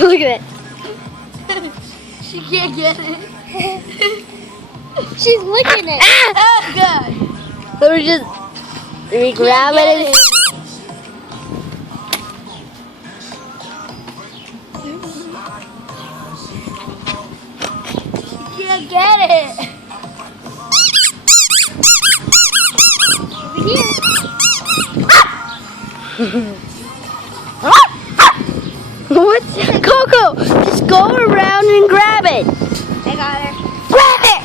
Look at it. She can't get it. She's licking it. Oh god. Let me grab it. She can't get it. Over here. What? Coco, just go around and grab it. I got her. Grab it!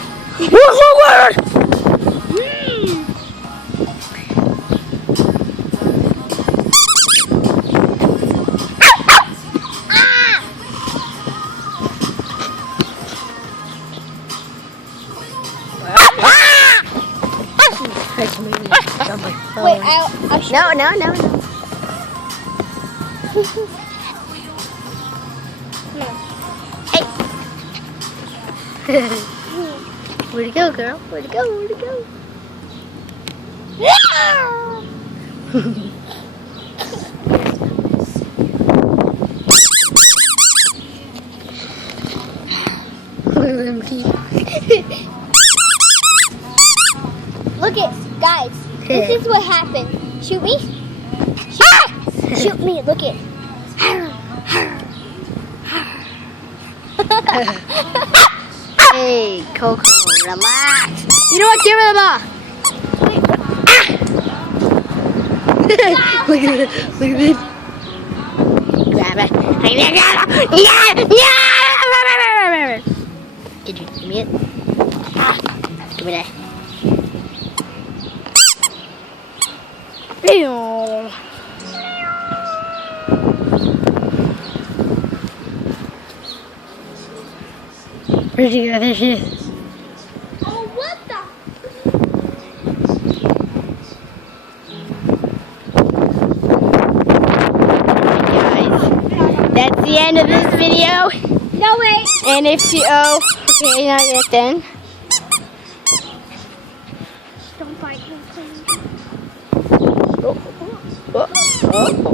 Wait, I'll show No. Hey. Where'd it go, girl? Where'd it go? Look at them keep. Look it, guys. This is what happened. Shoot me. Shoot me. Look it. Hey, Coco, relax. You know what? Give her the ball. Look at it. Grab it. Did you give me it? Give me that. Ew. Where'd you go? There she is. Oh, what the? Guys, that's the end of this video. No, wait. And if you, okay, not yet then. Don't bite him, please. Oh.